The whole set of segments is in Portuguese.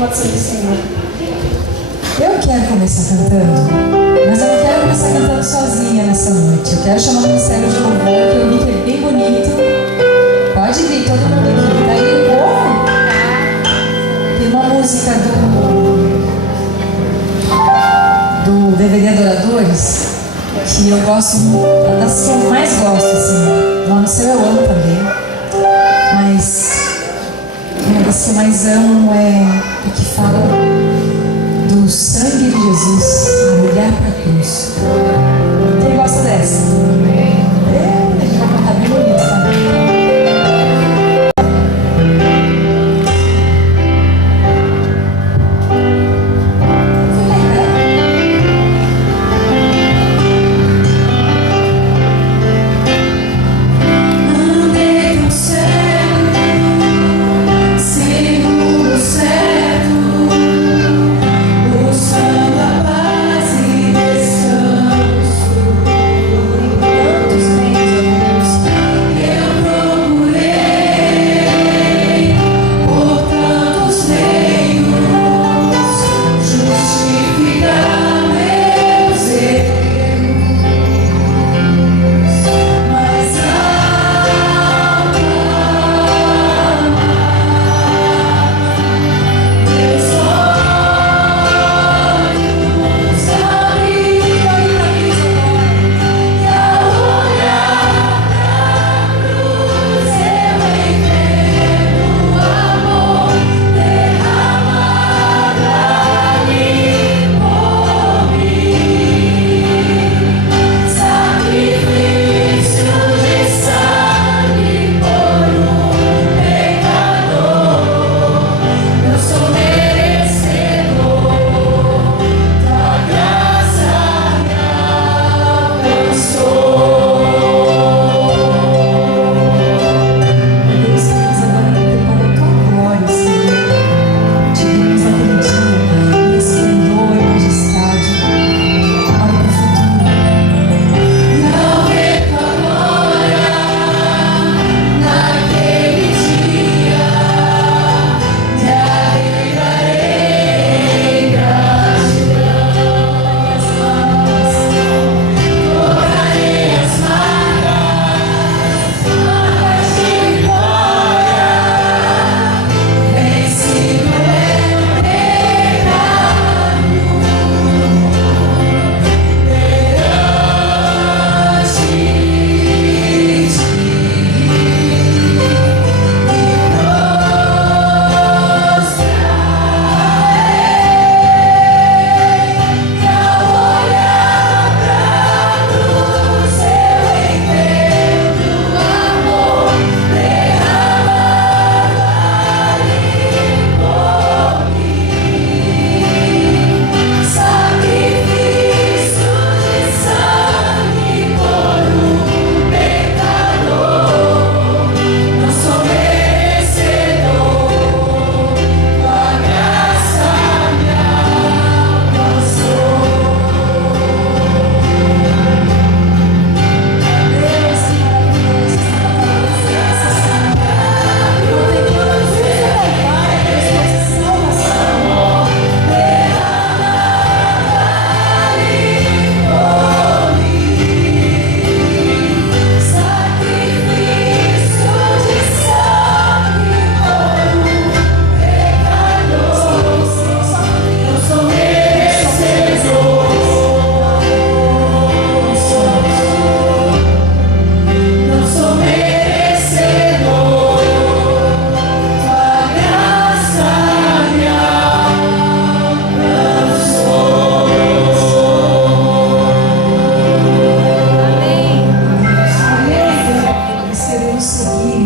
pode ser do Senhor. Eu quero começar cantando, mas eu não quero começar cantando sozinha nessa noite. Eu quero chamar o Ministério de Louvor, que eu vi que é bem bonito. Pode vir, todo mundo aqui. Tá aí o povo? Tem uma música do DVD Adoradores, que eu gosto, das que eu mais gosto, assim. Lá no céu eu amo também, mas uma das que eu mais amo é a que fala do sangue de Jesus a olhar para a cruz. Quem gosta dessa? Tá bem bonito, tá? Bye.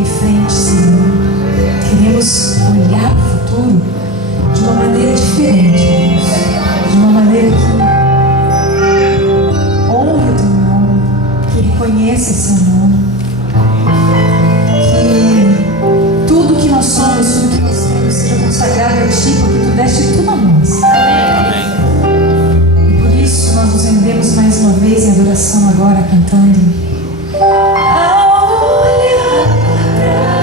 em frente, Senhor. Queremos olhar para o futuro de uma maneira diferente, Deus. De uma maneira que honre o teu nome, que reconheça esse nome. Que tudo que nós somos, tudo que nós temos seja consagrado a Ti, porque Tu deste tudo a nós. Amém. E por isso nós nos rendemos mais uma vez em adoração agora, cantando. Ao olhar pra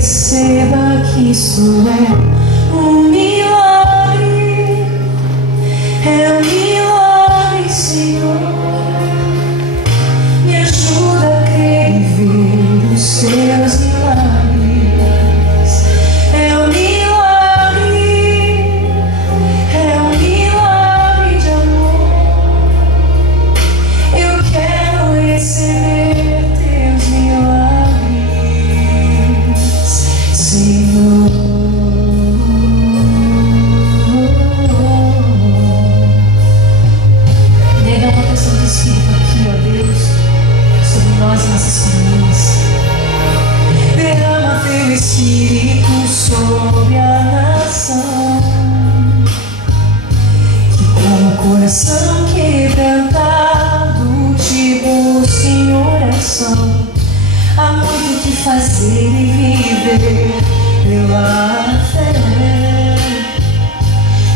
Perceba que isso é um milagre, é um milagre, Senhor. Me ajuda a crer e ver os seus milagres. É um milagre, é um milagre de amor. Eu quero receber teus milagres, Senhor. Derrama a bênção do Espírito aqui, ó Deus, sobre nós e nossas famílias. Derrama teu Espírito sobre a nação, que com o coração quebrantado te busque em oração. Há muito que fazer e viver pela fé,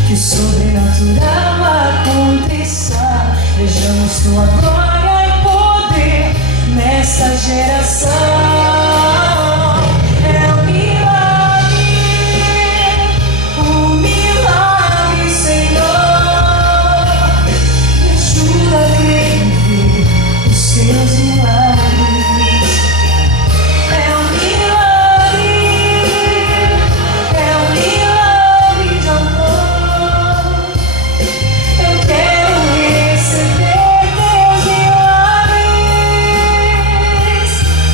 que o sobrenatural aconteça. Vejamos tua glória e poder nessa geração. É um milagre, Senhor. Me ajuda a crer e ver os seus milagres. É um milagre de amor. Eu quero receber teus milagres,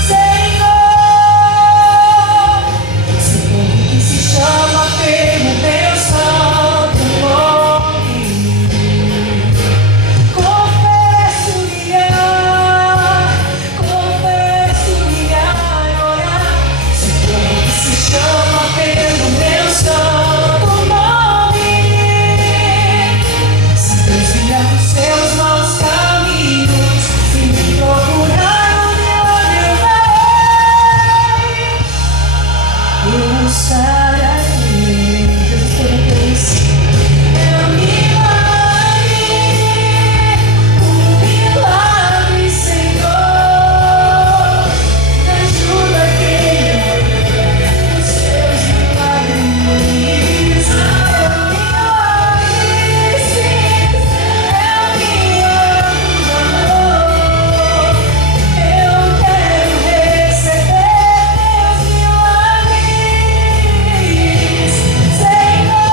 Senhor. Esse povo que se chama pelo teu santo nome, confesso-lhe orar. Esse povo que se chama pelo meu santo nome, se desviar dos seus maus caminhos, se me procurar onde eu vai, eu sararei. Jesus, toda vez. É um milagre, Senhor. Me ajuda a crer nos seus milagres. É um milagre, sim, é um milagre de amor. Eu quero receber teus milagres, Senhor.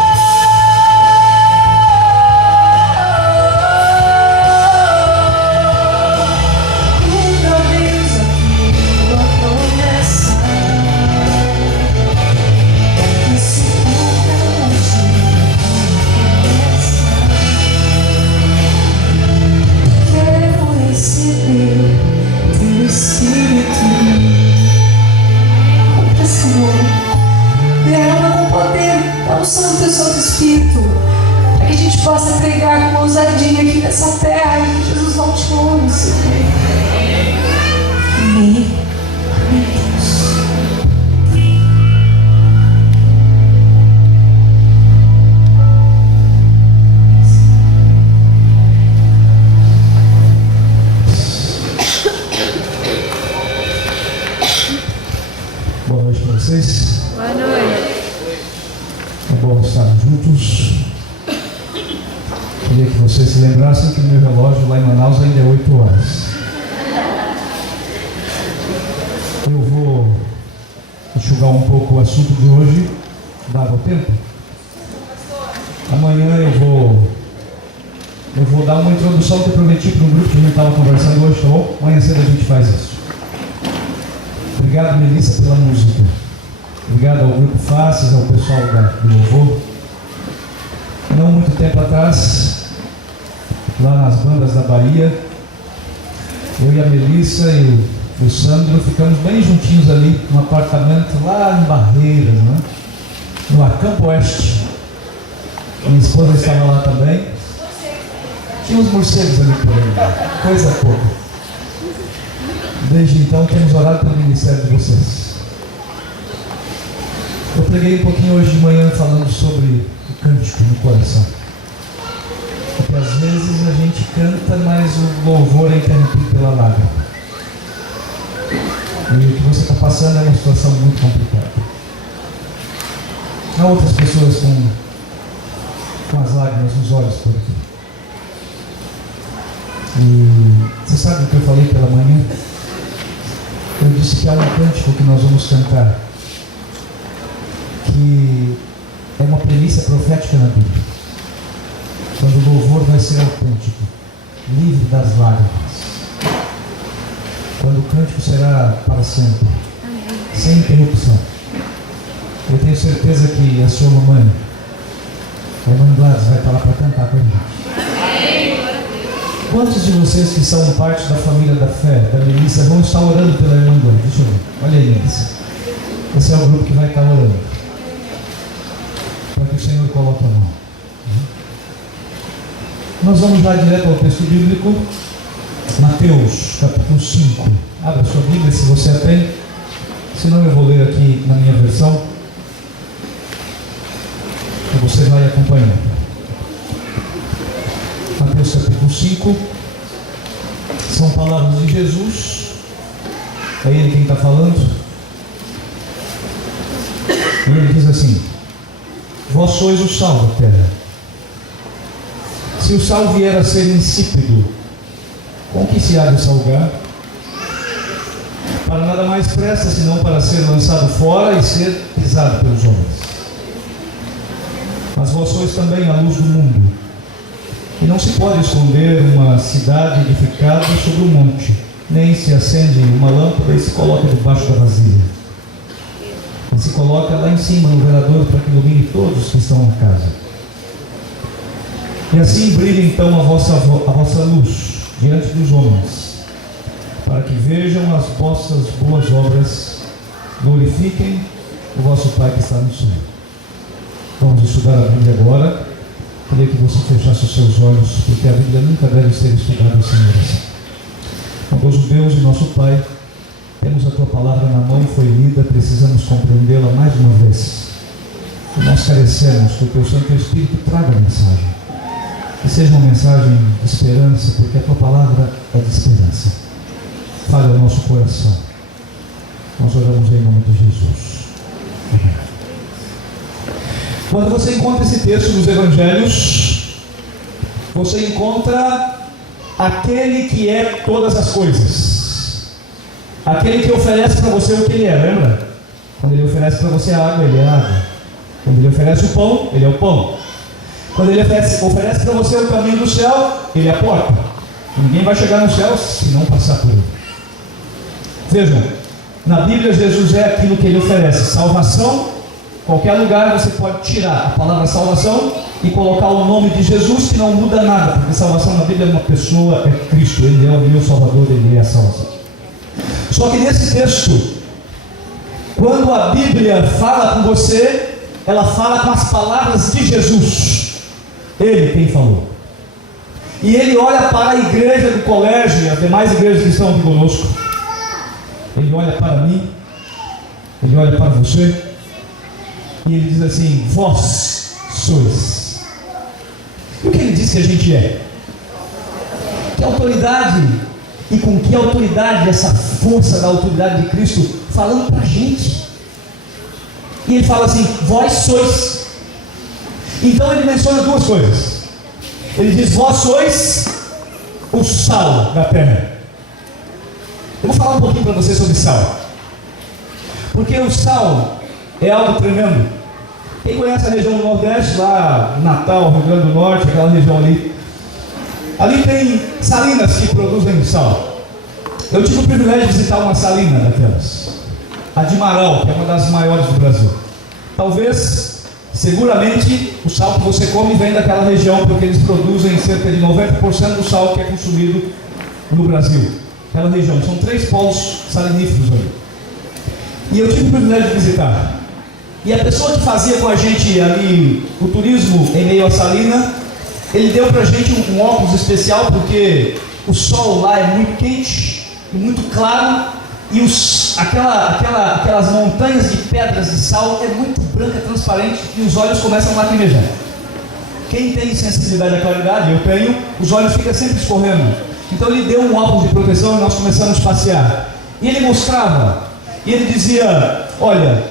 Cumpra, Deus, a tua promessa, que se cumpra hoje a promessa. Quero receber teu Espírito. Cumpra, Senhor. Derrama com poder a unção do teu Santo Espírito, para que a gente possa pregar com ousadia aqui nessa terra e que Jesus não te honre, Senhor. Amém. Amém, Deus. Boa noite para vocês. Boa noite. É bom estar juntos. Queria que vocês se lembrassem que o meu relógio lá em Manaus ainda é 8 horas. Eu vou enxugar um pouco o assunto de hoje. Dava o tempo? Amanhã eu vou dar uma introdução que eu prometi para um grupo que a gente estava conversando hoje, tá bom? Amanhã cedo a gente faz isso. Obrigado, Melissa, pela música. Obrigado ao Grupo Faces, ao pessoal do louvor. Não muito tempo atrás, lá nas bandas da Bahia, eu e a Melissa e o Sandro ficamos bem juntinhos ali, num apartamento lá em Barreiras, né? No Acampo Oeste. Minha esposa estava lá também. Tinha uns morcegos ali por aí, coisa pouca. Desde então temos orado pelo ministério de vocês. Eu preguei um pouquinho hoje de manhã falando sobre o cântico no coração. Porque às vezes a gente canta, mas o louvor é interrompido pela lágrima. E o que você está passando é uma situação muito complicada. Há outras pessoas com as lágrimas nos olhos por aqui. E você sabe o que eu falei pela manhã? Eu disse que há um cântico que nós vamos cantar, que é uma premissa profética na Bíblia. Quando o louvor vai ser autêntico, livre das lágrimas. Quando o cântico será para sempre, sem interrupção. Eu tenho certeza que a sua mamãe, a irmã Gladys, vai estar lá para cantar com a gente. Quantos de vocês que são parte da família da fé, da Melissa, vão estar orando pela irmã Gladys? Deixa eu ver. Olha aí, Melissa. Esse é o grupo que vai estar orando. Para que o Senhor coloque a mão. Nós vamos lá direto ao texto bíblico, Mateus, capítulo 5. Abra sua Bíblia se você a tem. Senão eu vou ler aqui na minha versão. E você vai acompanhando. Mateus capítulo 5. São palavras de Jesus. É Ele quem está falando. E Ele diz assim: vós sois o sal da terra. Se o sal vier a ser insípido, com que se há de salgar? Para nada mais presta, senão para ser lançado fora e ser pisado pelos homens. Mas vós sois também a luz do mundo. E não se pode esconder uma cidade edificada sobre um monte, nem se acende uma lâmpada e se coloca debaixo da vasilha. E se coloca lá em cima no velador para que ilumine todos que estão na casa. E assim brilhe então a vossa luz diante dos homens, para que vejam as vossas boas obras, glorifiquem o vosso Pai que está no céu. Vamos estudar a Bíblia agora. Queria que você fechasse os seus olhos, porque a Bíblia nunca deve ser estudada sem oração. Bondoso Deus e nosso Pai, temos a Tua palavra na mão, foi lida, precisamos compreendê-la mais uma vez. E nós carecemos que o Teu Santo Espírito traga a mensagem. Que seja uma mensagem de esperança, porque a Tua palavra é de esperança. Fale ao nosso coração. Nós oramos em nome de Jesus. Amém. Quando você encontra esse texto nos Evangelhos, você encontra aquele que é todas as coisas. Aquele que oferece para você o que Ele é, lembra? Quando Ele oferece para você a água, Ele é a água. Quando Ele oferece o pão, Ele é o pão. Quando Ele oferece para você o caminho do céu, Ele é a porta. Ninguém vai chegar no céu se não passar por Ele. Vejam, na Bíblia Jesus é aquilo que Ele oferece: salvação. Qualquer lugar você pode tirar a palavra salvação e colocar o nome de Jesus, que não muda nada, porque salvação na Bíblia é uma pessoa, é Cristo. Ele é o meu Salvador, Ele é a salvação. Só que nesse texto, quando a Bíblia fala com você, ela fala com as palavras de Jesus. Ele quem falou. E Ele olha para a igreja do colégio e as demais igrejas que estão aqui conosco. Ele olha para mim, Ele olha para você, e Ele diz assim: vós sois. E o que Ele diz que a gente é? Que autoridade, e com que autoridade, essa força da autoridade de Cristo falando para a gente. E Ele fala assim: vós sois. Então Ele menciona duas coisas. Ele diz: vós sois o sal da terra. Eu vou falar um pouquinho para vocês sobre sal, porque o sal é algo tremendo. Quem conhece a região do Nordeste, lá Natal, Rio Grande do Norte, aquela região ali tem salinas que produzem sal. Eu tive o privilégio de visitar uma salina daquelas, a de Marau, que é uma das maiores do Brasil. Talvez, seguramente, o sal que você come vem daquela região, porque eles produzem cerca de 90% do sal que é consumido no Brasil. Aquela região, são 3 polos saliníferos ali. E eu tive o privilégio de visitar. E a pessoa que fazia com a gente ali o turismo em meio à salina, ele deu pra gente um óculos especial, porque o sol lá é muito quente e muito claro, e aquelas montanhas de pedras de sal é muito branca, transparente, e os olhos começam a lacrimejar. Quem tem sensibilidade à claridade, eu tenho, os olhos ficam sempre escorrendo. Então ele deu um óculos de proteção e nós começamos a passear. E ele mostrava, e ele dizia: olha,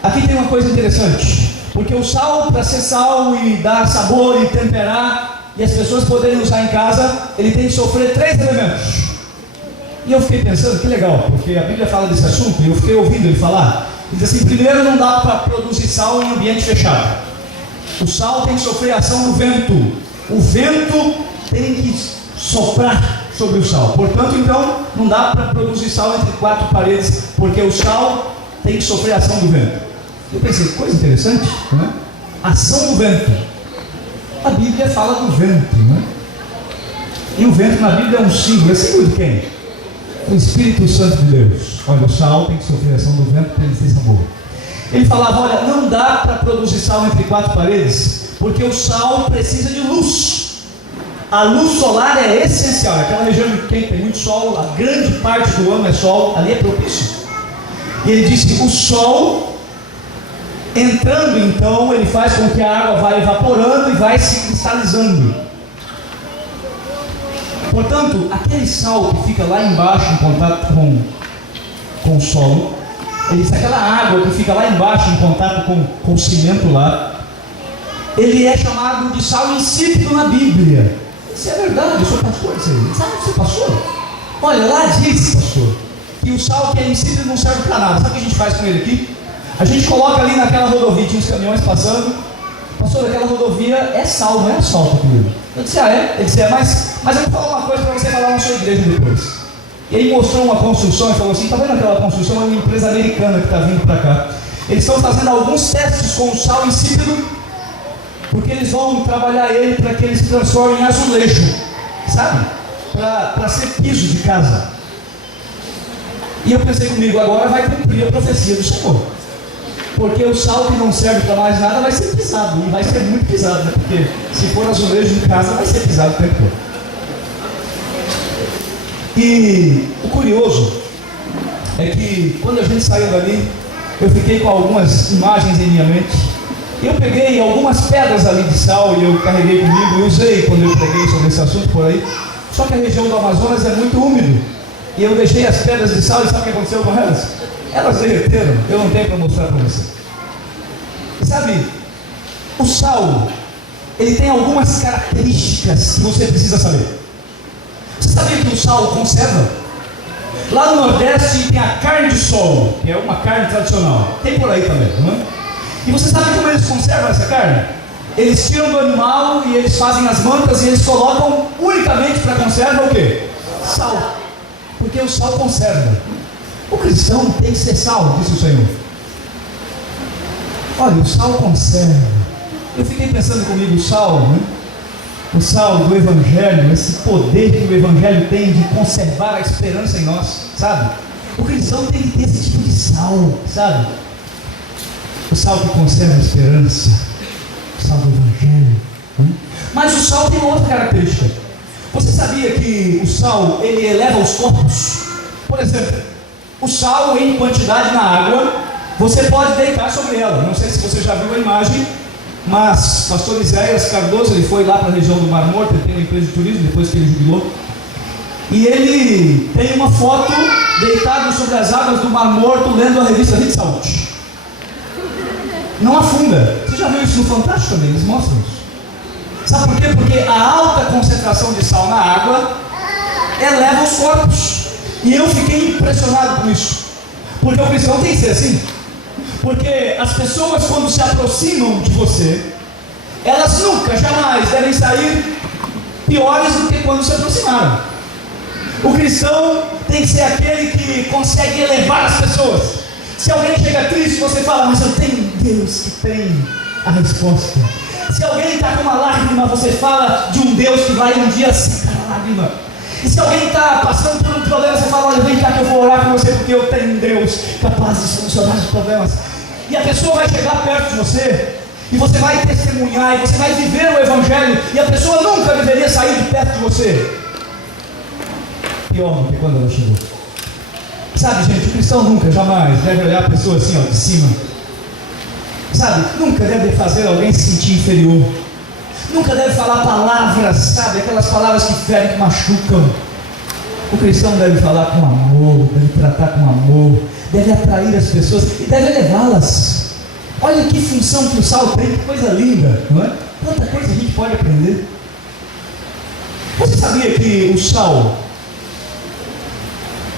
aqui tem uma coisa interessante. Porque o sal, para ser sal e dar sabor e temperar, e as pessoas poderem usar em casa, ele tem que sofrer 3 elementos. E eu fiquei pensando, que legal, porque a Bíblia fala desse assunto, e eu fiquei ouvindo ele falar. Ele diz assim: primeiro, não dá para produzir sal em ambiente fechado. O sal tem que sofrer a ação do vento. O vento tem que soprar sobre o sal. Portanto, então, não dá para produzir sal entre 4 paredes, porque o sal tem que sofrer a ação do vento. Eu pensei, coisa interessante, né? Ação do vento. A Bíblia fala do vento, né? E o vento na Bíblia é um símbolo. É símbolo de quem? O Espírito Santo de Deus. Olha, o sal tem que sofrer a ação do vento para ele ter sabor. Ele falava: olha, não dá para produzir sal entre 4 paredes, porque o sal precisa de luz. A luz solar é essencial. Aquela região de quem tem muito sol, a grande parte do ano é sol, ali é propício. E ele disse que o sol entrando, então, ele faz com que a água vá evaporando e vai se cristalizando. Portanto, aquele sal que fica lá embaixo em contato com o solo, ele diz, aquela água que fica lá embaixo em contato com o cimento lá, ele é chamado de sal insípido na Bíblia. Isso é verdade, eu sou pastor. Você sabe que você é pastor? Olha, lá diz, pastor, que o sal que é insípido não serve para nada. Sabe o que a gente faz com ele aqui? A gente coloca ali naquela rodovia, tinha uns caminhões passando. Pastor, aquela rodovia é sal, não é asfalto, querido. Eu disse, é? Ele disse, mas eu vou falar uma coisa para você falar na sua igreja depois. E ele mostrou uma construção e falou assim, está vendo aquela construção? É uma empresa americana que está vindo para cá. Eles estão fazendo alguns testes com o sal insípido, porque eles vão trabalhar ele para que ele se transforme em azulejo, sabe? Para ser piso de casa. E eu pensei comigo, agora vai cumprir a profecia do Senhor. Porque o sal que não serve para mais nada vai ser pisado, e vai ser muito pisado, né? Porque se for azulejo de casa, vai ser pisado o tempo todo. E o curioso é que quando a gente saiu dali, eu fiquei com algumas imagens em minha mente. Eu peguei algumas pedras ali de sal e eu carreguei comigo e usei quando eu preguei sobre esse assunto por aí. Só que a região do Amazonas é muito úmido. E eu deixei as pedras de sal e sabe o que aconteceu com elas? Elas derreteram. Eu não tenho para mostrar para você. E sabe, o sal, ele tem algumas características que você precisa saber. Você sabia que o sal conserva? Lá no Nordeste tem a carne de sol, que é uma carne tradicional. Tem por aí também, não é? E você sabe como eles conservam essa carne? Eles tiram do animal e eles fazem as mantas e eles colocam unicamente para conserva o quê? Sal. Porque o sal conserva. O cristão tem que ser sal, disse o Senhor. Olha, o sal conserva. Eu fiquei pensando comigo, o sal, né? O sal do Evangelho, esse poder que o Evangelho tem de conservar a esperança em nós, sabe? O cristão tem que ter esse tipo de sal, sabe? O sal que conserva a esperança, o sal do Evangelho. Mas o sal tem uma outra característica. Você sabia que o sal, ele eleva os corpos? Por exemplo, o sal em quantidade na água, você pode deitar sobre ela. Não sei se você já viu a imagem, mas o pastor Isaías Cardoso, ele foi lá para a região do Mar Morto, ele tem uma empresa de turismo, depois que ele jubilou. E ele tem uma foto deitado sobre as águas do Mar Morto, lendo a revista Vida e Saúde. Não afunda. Você já viu isso no Fantástico também? Eles mostram isso. Sabe por quê? Porque a alta concentração de sal na água eleva os corpos. E eu fiquei impressionado com isso. Porque o cristão tem que ser assim. Porque as pessoas, quando se aproximam de você, elas nunca, jamais devem sair piores do que quando se aproximaram. O cristão tem que ser aquele que consegue elevar as pessoas. Se alguém chega triste, você fala, mas eu tenho Deus que tem a resposta. Se alguém está com uma lágrima, você fala de um Deus que vai um dia secar a lágrima. E se alguém está passando por um problema, você fala, olha, vem cá que eu vou orar com você, porque eu tenho um Deus capaz de solucionar os problemas. E a pessoa vai chegar perto de você, e você vai testemunhar, e você vai viver o Evangelho, e a pessoa nunca deveria sair de perto de você. Pior do que quando ela chegou. Sabe, gente, o cristão nunca, jamais deve olhar a pessoa assim, ó, de cima. Sabe, nunca deve fazer alguém se sentir inferior. Nunca deve falar palavras, sabe, aquelas palavras que ferem, que machucam. O cristão deve falar com amor, deve tratar com amor, deve atrair as pessoas e deve elevá-las. Olha que função que o sal tem, que coisa linda, não é? Quanta coisa a gente pode aprender. Você sabia que o sal,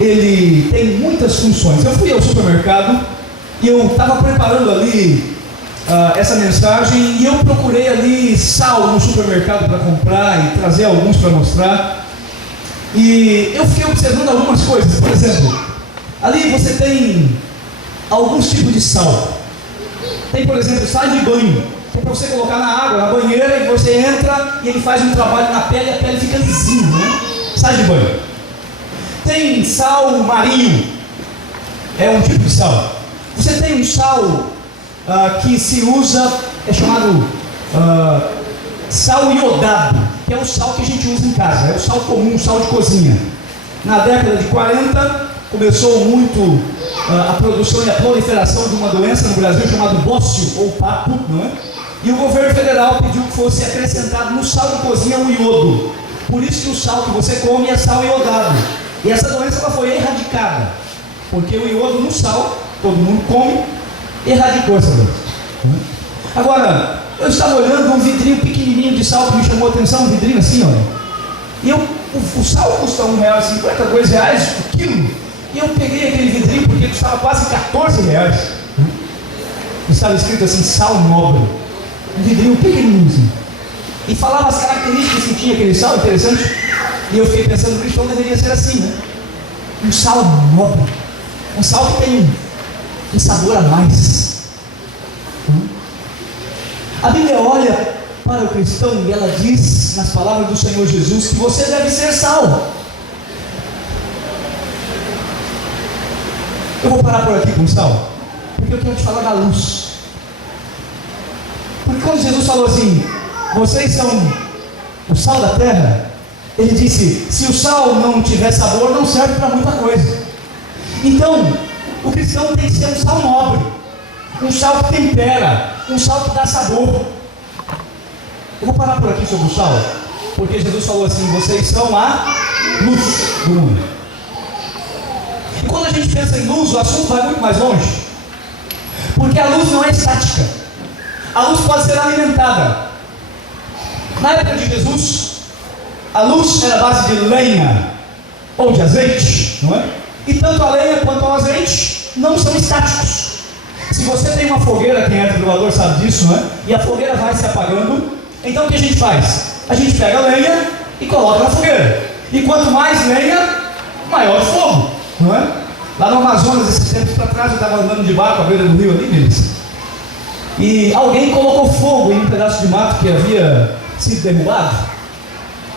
ele tem muitas funções? Eu fui ao supermercado e eu estava preparando ali essa mensagem e eu procurei ali sal no supermercado para comprar e trazer alguns para mostrar. E eu fiquei observando algumas coisas. Por exemplo, ali você tem alguns tipos de sal. Tem, por exemplo, sal de banho, que é para você colocar na água, na banheira, e você entra e ele faz um trabalho na pele e a pele fica lisinha, né? Sal de banho. Tem sal marinho, é um tipo de sal. Você tem um sal que se usa, é chamado sal iodado, que é o sal que a gente usa em casa, é o sal comum, sal de cozinha. Na década de 40, começou muito a produção e a proliferação de uma doença no Brasil chamada bócio ou papo, não é? E o governo federal pediu que fosse acrescentado no sal de cozinha o iodo. Por isso que o sal que você come é sal iodado. E essa doença ela foi erradicada, porque o iodo no sal, todo mundo come, erradicou essa doença. Agora, eu estava olhando um vidrinho pequenininho de sal que me chamou a atenção, um vidrinho assim, olha. E o sal custa R$1,50, R$2 o quilo. E eu peguei aquele vidrinho porque custava quase R$14. Estava escrito assim, sal nobre. Um vidrinho pequenininho assim. E falava as características que tinha aquele sal, interessante. E eu fiquei pensando, o cristão deveria ser assim, né? Um sal nobre. Um sal que tem um sabor a mais. A Bíblia olha para o cristão e ela diz, nas palavras do Senhor Jesus, que você deve ser sal. Eu vou parar por aqui com o sal, porque eu quero te falar da luz. Porque quando Jesus falou assim, vocês são o sal da terra, ele disse, se o sal não tiver sabor, não serve para muita coisa. Então, o cristão tem que ser um sal nobre, um sal que tempera, um sal que dá sabor. Eu vou parar por aqui sobre o sal, porque Jesus falou assim, vocês são a luz do mundo. E quando a gente pensa em luz, o assunto vai muito mais longe, porque a luz não é estática, a luz pode ser alimentada. Na época de Jesus, a luz era a base de lenha ou de azeite, não é? E tanto a lenha quanto o azeite não são estáticos. Se você tem uma fogueira, quem é trovador sabe disso, não é? E a fogueira vai se apagando, então o que a gente faz? A gente pega a lenha e coloca na fogueira, e quanto mais lenha, maior o fogo, não é? Lá no Amazonas, esses tempos para trás, eu estava andando de barco à beira do rio ali, deles, e alguém colocou fogo em um pedaço de mato que havia sido derrubado,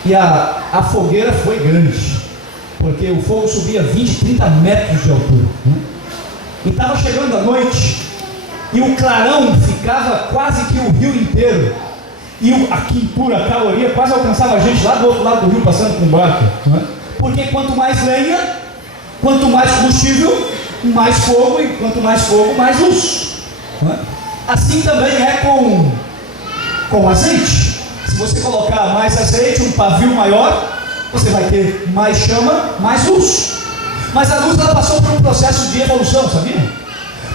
e a fogueira foi grande, porque o fogo subia 20, 30 metros de altura, né? E estava chegando a noite, e o clarão ficava quase que o rio inteiro, e a quintura, a caloria quase alcançava a gente lá do outro lado do rio, passando com o barco, não é? Porque quanto mais lenha, quanto mais combustível, mais fogo, e quanto mais fogo, mais luz, não é? Assim também é com azeite. Se você colocar mais azeite, um pavio maior, você vai ter mais chama, mais luz. Mas a luz ela passou por um processo de evolução, sabia?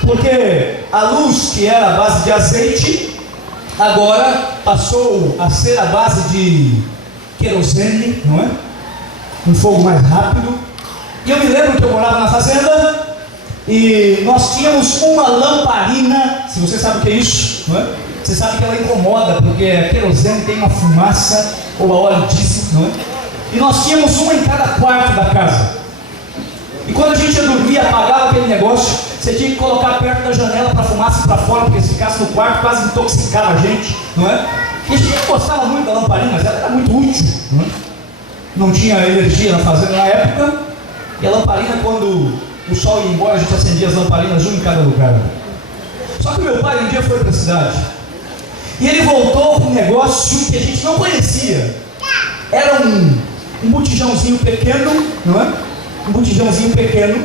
Porque a luz que era a base de azeite, agora passou a ser a base de querosene, não é? Um fogo mais rápido. E eu me lembro que eu morava na fazenda e nós tínhamos uma lamparina. Se você sabe o que é isso, não é? Você sabe que ela incomoda, porque a querosene tem uma fumaça ou a óleo diesel, não é? E nós tínhamos uma em cada quarto da casa. E quando a gente ia dormir, apagava aquele negócio, você tinha que colocar perto da janela para a fumaça ir para fora, porque se ficasse no quarto quase intoxicava a gente, não é? E a gente não gostava muito da lamparina, mas ela era muito útil, não é? Não tinha energia na fazenda na época, e a lamparina, quando o sol ia embora, a gente acendia as lamparinas, uma em cada lugar. Só que meu pai um dia foi para a cidade, e ele voltou com um negócio que a gente não conhecia. Era um botijãozinho pequeno, não é? Um botijãozinho pequeno,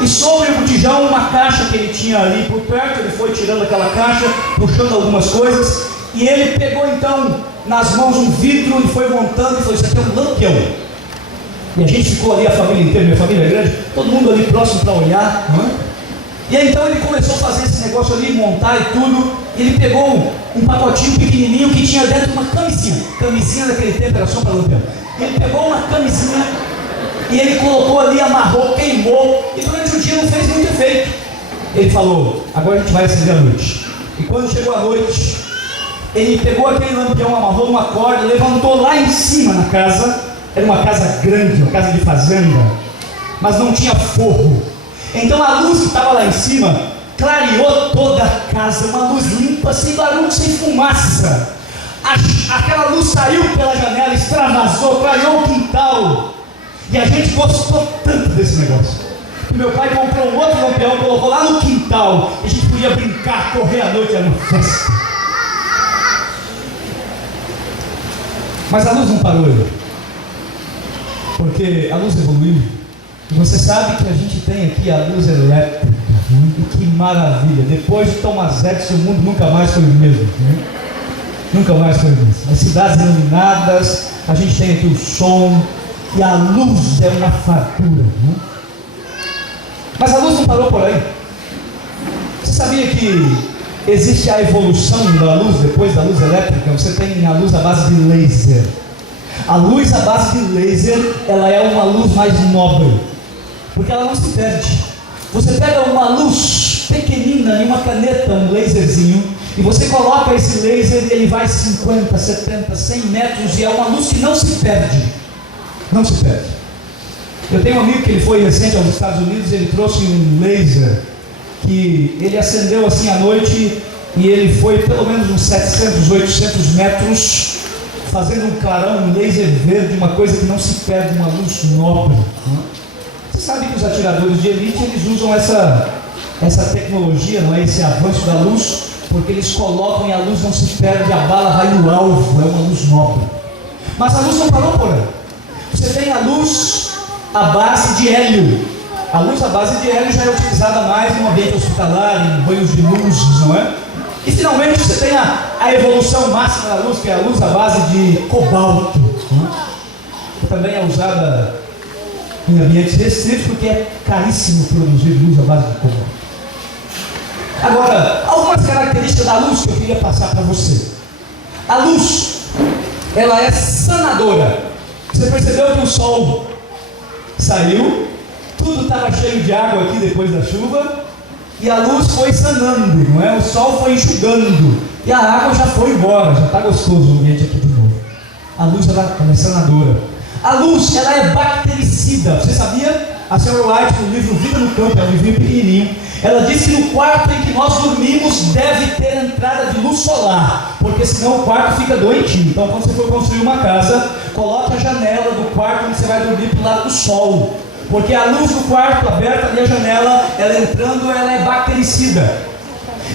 e sobre o botijão uma caixa que ele tinha ali por perto. Ele foi tirando aquela caixa, puxando algumas coisas, e ele pegou então nas mãos um vidro e foi montando e falou, isso aqui é um lampião. E a gente ficou ali, a família inteira, minha família é grande, todo mundo ali próximo para olhar, não é? E aí então ele começou a fazer esse negócio ali, montar e tudo. Ele pegou um pacotinho pequenininho que tinha dentro uma camisinha daquele tempo, era só para lampião. Ele pegou uma camisinha e ele colocou ali, amarrou, queimou, e durante o dia não fez muito efeito. Ele falou, agora a gente vai acender à noite. E quando chegou a noite, ele pegou aquele lampião, amarrou numa corda, levantou lá em cima na casa. Era uma casa grande, uma casa de fazenda, mas não tinha forro. Então a luz que estava lá em cima clareou toda a casa, uma luz limpa, sem barulho, sem fumaça. Aquela luz saiu pela janela, extravasou, clareou o quintal. E a gente gostou tanto desse negócio que meu pai comprou um outro lampião, colocou lá no quintal, e a gente podia brincar, correr à noite, era uma festa. Mas a luz não parou aí, porque a luz evoluiu. E você sabe que a gente tem aqui a luz elétrica, e que maravilha. Depois de Thomas Edison, o mundo nunca mais foi o mesmo, né? Nunca mais foi o mesmo. As cidades iluminadas, a gente tem aqui o som, e a luz é uma fartura, né? Mas a luz não parou por aí. Você sabia que existe a evolução da luz depois da luz elétrica? Você tem a luz à base de laser. A luz à base de laser, ela é uma luz mais nobre, porque ela não se perde. Você pega uma luz pequenina em uma caneta, um laserzinho, e você coloca esse laser e ele vai 50, 70, 100 metros, e é uma luz que não se perde. Não se perde. Eu tenho um amigo que ele foi recente aos Estados Unidos, ele trouxe um laser que ele acendeu assim à noite, e ele foi pelo menos uns 700, 800 metros, fazendo um clarão, um laser verde, uma coisa que não se perde, uma luz nobre. Você sabe que os atiradores de elite, eles usam essa tecnologia, não é? Esse avanço da luz, porque eles colocam e a luz não se perde, a bala vai no alvo, é uma luz nobre. Mas a luz não parou por aí. Você tem a luz à base de hélio. A luz à base de hélio já é utilizada mais no ambiente hospitalar, em banhos de luzes, não é? E finalmente você tem a evolução máxima da luz, que é a luz à base de cobalto, que também é usada em ambientes restritos, porque é caríssimo produzir luz à base de cobalto. Agora, algumas características da luz que eu queria passar para você. A luz, ela é sanadora. Você percebeu que o sol saiu, tudo estava cheio de água aqui depois da chuva, e a luz foi sanando, não é? O sol foi enxugando, e a água já foi embora, já está gostoso o ambiente aqui de novo. A luz ela é sanadora. A luz, ela é bactericida. Você sabia? A senhora White, no livro Vida no Campo, é um livrinho pequenininho, ela diz que no quarto em que nós dormimos deve ter entrada de luz solar, porque senão o quarto fica doentinho. Então quando você for construir uma casa, coloque a janela do quarto onde você vai dormir para o lado do sol, porque a luz do quarto aberta ali, a janela, ela entrando, ela é bactericida,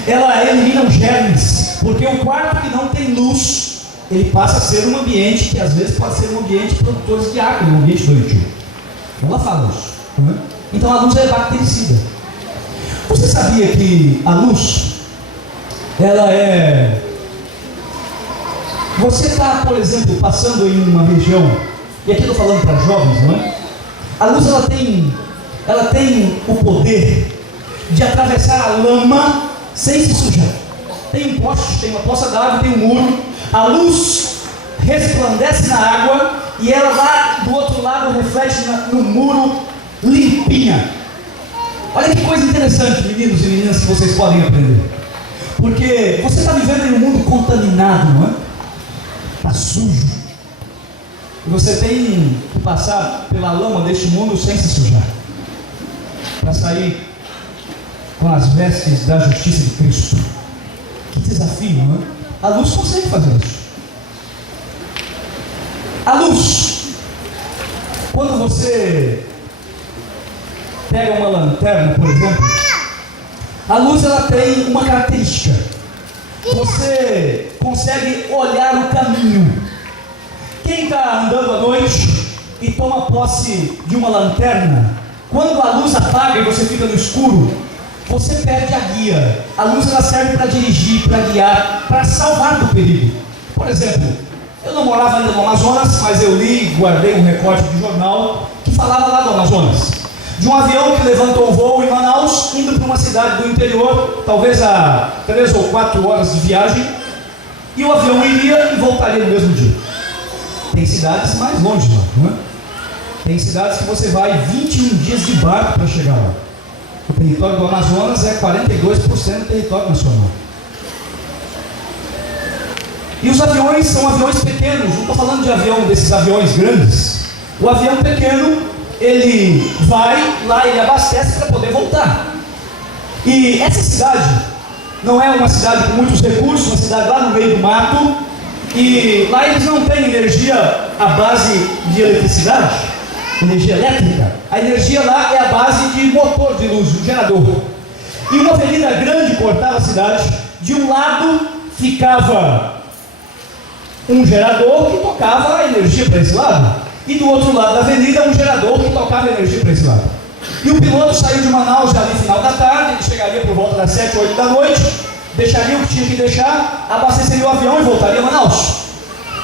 ela elimina os germes, porque o quarto que não tem luz, ele passa a ser um ambiente que às vezes pode ser um ambiente produtor de água, um ambiente doentio. Ela fala isso, não é? Então a luz é bactericida. Você sabia que a luz, ela é... Você está, por exemplo, passando em uma região, e aqui eu estou falando para jovens, não é? A luz, ela tem o poder de atravessar a lama sem se sujar. Tem um poste, tem uma poça d'água, tem um muro, a luz resplandece na água, e ela lá do outro lado reflete no muro limpinha. Olha que coisa interessante, meninos e meninas, que vocês podem aprender. Porque você está vivendo em um mundo contaminado, não é? Está sujo. E você tem que passar pela lama deste mundo sem se sujar, para sair com as vestes da justiça de Cristo. Que desafio, não é? A luz consegue fazer isso. A luz, quando você pega uma lanterna, por exemplo, a luz ela tem uma característica. Você consegue olhar o caminho. Quem está andando à noite e toma posse de uma lanterna, quando a luz apaga e você fica no escuro, você perde a guia. A luz ela serve para dirigir, para guiar, para salvar do perigo. Por exemplo, eu não morava ainda no Amazonas, mas eu li e guardei um recorte de jornal que falava lá do Amazonas. de um avião que levantou o voo em Manaus, indo para uma cidade do interior, talvez a 3 ou 4 horas de viagem, e o avião iria e voltaria no mesmo dia. Tem cidades mais longe lá, não é? Tem cidades que você vai 21 dias de barco para chegar lá. O território do Amazonas é 42% do território nacional. E os aviões são aviões pequenos, não estou falando de avião desses aviões grandes. O avião pequeno, ele vai lá, ele abastece para poder voltar. E essa cidade não é uma cidade com muitos recursos, uma cidade lá no meio do mato, e lá eles não têm energia à base de eletricidade, energia elétrica. A energia lá é a base de motor de luz, um gerador. E uma avenida grande cortava a cidade. De um lado ficava um gerador que tocava a energia para esse lado, e do outro lado da avenida um gerador que tocava a energia para esse lado. E o piloto saiu de Manaus já no final da tarde, ele chegaria por volta das 7, 8 da noite, deixaria o que tinha que deixar, abasteceria o avião e voltaria a Manaus.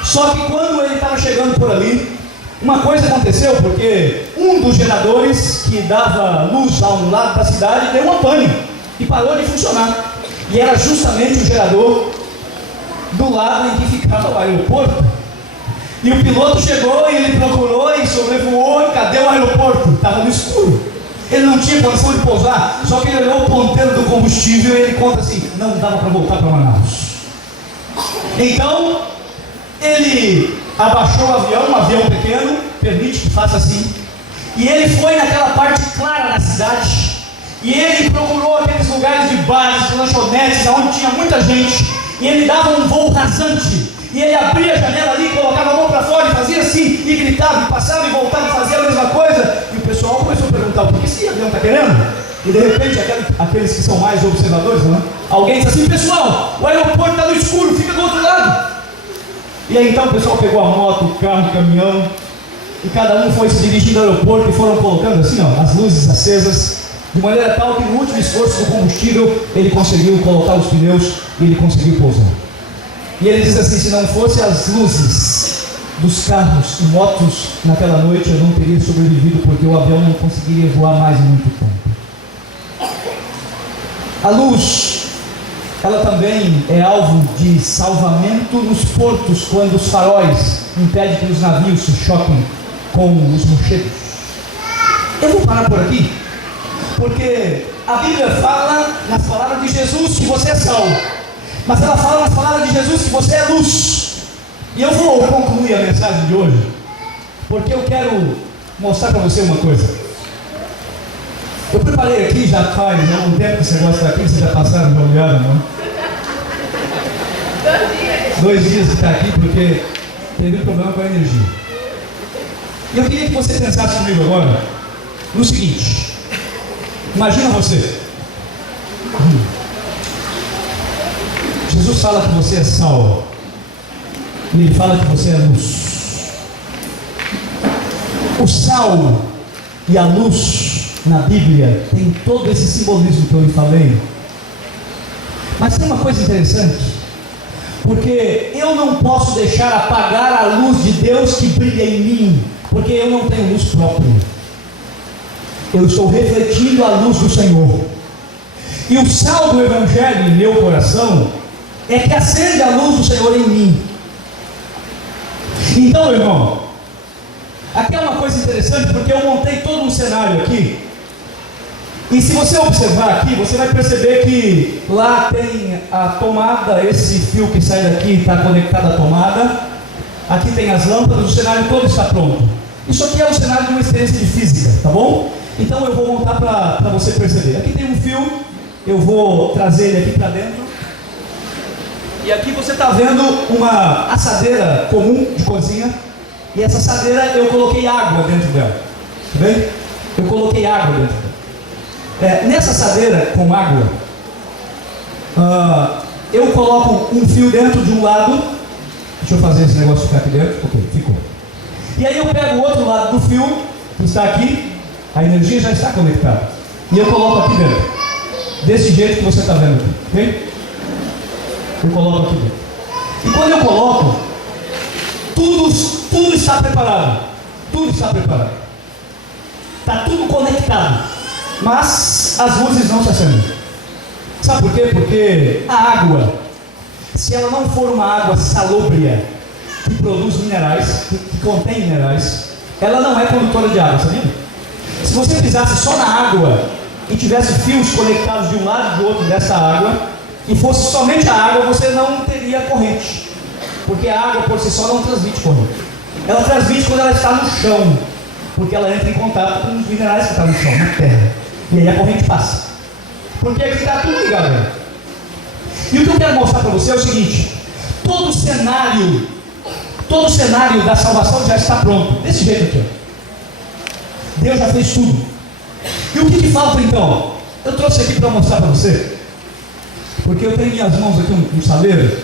Só que quando ele estava chegando por ali, uma coisa aconteceu, porque um dos geradores que dava luz ao lado da cidade deu uma pane e parou de funcionar. E era justamente o gerador do lado em que ficava o aeroporto. E o piloto chegou e ele procurou e sobrevoou, e cadê o aeroporto? Estava no escuro. Ele não tinha condição de pousar, só que ele olhou o ponteiro do combustível e ele conta assim, não dava para voltar para Manaus. Então, ele abaixou o avião, um avião pequeno, permite que faça assim, e ele foi naquela parte clara da cidade, e ele procurou aqueles lugares de bares, lanchonetes, onde tinha muita gente, e ele dava um voo rasante, e ele abria a janela ali, colocava a mão para fora e fazia assim, e gritava, e passava e voltava e fazia a mesma coisa, e o pessoal começou a perguntar, o que esse avião está querendo? E de repente, aqueles que são mais observadores, não é? Alguém diz assim, pessoal, o aeroporto está no escuro, fica do outro lado. E aí então o pessoal pegou a moto, o carro, o caminhão, e cada um foi se dirigindo ao aeroporto e foram colocando assim, ó, as luzes acesas, de maneira tal que no último esforço do combustível, ele conseguiu colocar os pneus e ele conseguiu pousar. E ele diz assim, se não fosse as luzes dos carros e motos naquela noite, eu não teria sobrevivido, porque o avião não conseguiria voar mais muito tempo. A luz, ela também é alvo de salvamento nos portos, quando os faróis impedem que os navios se choquem com os rochedos. Eu vou parar por aqui, porque a Bíblia fala nas palavras de Jesus que você é sal, mas ela fala nas palavras de Jesus que você é luz. E eu vou concluir a mensagem de hoje, porque eu quero mostrar para você uma coisa. Eu preparei aqui, já faz um tempo que você gosta de estar aqui, vocês já passaram, já olharam, não? 2 dias de estar aqui, porque teve um problema com a energia. E eu queria que você pensasse comigo agora no seguinte: imagina você, Jesus fala que você é sal, e ele fala que você é luz. O sal e a luz na Bíblia tem todo esse simbolismo que eu lhe falei. Mas tem uma coisa interessante, porque eu não posso deixar apagar a luz de Deus que brilha em mim, porque eu não tenho luz própria. Eu estou refletindo a luz do Senhor. E o sal do Evangelho em meu coração é que acende a luz do Senhor em mim. Então, irmão, aqui é uma coisa interessante, porque eu montei todo um cenário aqui. E se você observar aqui, você vai perceber que lá tem a tomada, esse fio que sai daqui está conectado à tomada. Aqui tem as lâmpadas, o cenário todo está pronto. Isso aqui é um cenário de uma experiência de física, tá bom? Então eu vou montar para você perceber. Aqui tem um fio, eu vou trazer ele aqui para dentro. E aqui você está vendo uma assadeira comum de cozinha. E essa assadeira eu coloquei água dentro dela. Tá vendo? Eu coloquei água dentro dela. Nessa assadeira com água, eu coloco um fio dentro de um lado. Deixa eu fazer esse negócio ficar aqui dentro. Ok, ficou. E aí eu pego o outro lado do fio, que está aqui, a energia já está conectada. E eu coloco aqui dentro. Desse jeito que você está vendo aqui, ok? Eu coloco aqui dentro. E quando eu coloco, tudo está preparado. Tudo está preparado. está tudo conectado, mas as luzes não se acendem. Sabe por quê? Porque a água, se ela não for uma água salobria, que produz minerais, que contém minerais, ela não é condutora de água, sabia? Se você pisasse só na água e tivesse fios conectados de um lado e do outro dessa água, e fosse somente a água, você não teria corrente, porque a água por si só não transmite corrente. Ela transmite quando ela está no chão, porque ela entra em contato com os minerais que estão no chão, na terra, e aí a corrente passa, porque aqui está tudo ligado. E o que eu quero mostrar para você é o seguinte: todo o cenário da salvação já está pronto, desse jeito aqui, ó. Deus já fez tudo. E o que falta então? Eu trouxe aqui para mostrar para você, porque eu tenho em minhas mãos aqui um saleiro,